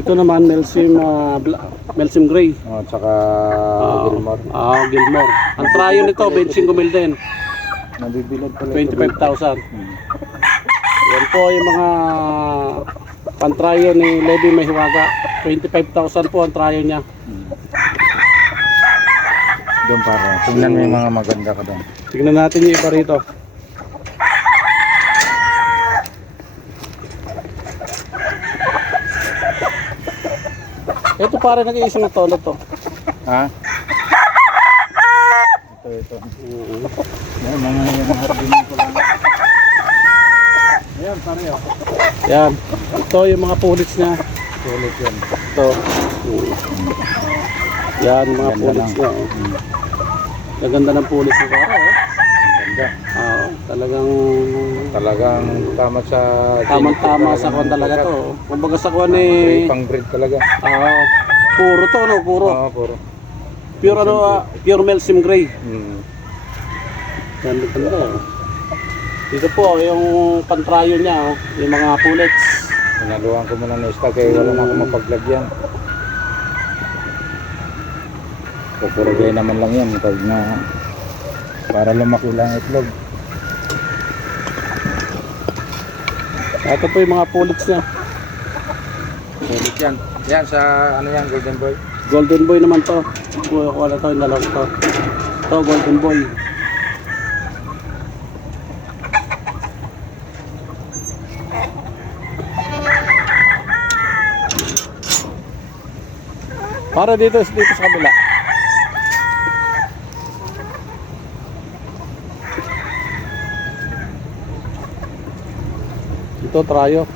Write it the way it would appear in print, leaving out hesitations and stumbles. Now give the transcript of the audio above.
Ito naman Melsim Gray. Oh, tsaka Gilmore. Gilmore. Ang tryo nito 25,000 din. Nabibilad pala. 25,000. Yan po yung mga pantrayo ni Levi Mahiwaga. 25,000 po ang trayo niya. Doon para. Tingnan mo yung mga maganda ka doon. Tignan natin yung iba rito. Ito pare nag-iisang tono to. Ha? Ito. Yan, mga hardinin ko lang. Ayan, pare. Yan. Ito yung mga pullets niya. Sulit yan. Ito. Yan mga Ganda pullets lang. niya. Gaganda ng pullets niya pare. Ganda. Talagang tama sa... tamang-tama sa kwan talaga to. Kumbaga sa kwan Pang breed talaga. puro to no, puro. Oo, puro. Pure pure Melsim Gray. Ganda. Dito po yung pantrayo niya, yung mga pullets. Pinaluhan ko muna na stock kaya wala na ako mapaglagyan. Pupurugay naman lang yan pag na para lumaki lang itlog. Ito po yung mga pullets niya. Sulit yan. Yan sa ano yan, Golden Boy. Golden Boy naman to. Wala to, yung dalawa to. Ito, Golden Boy. Para dito sa kabila. Ito, trayo.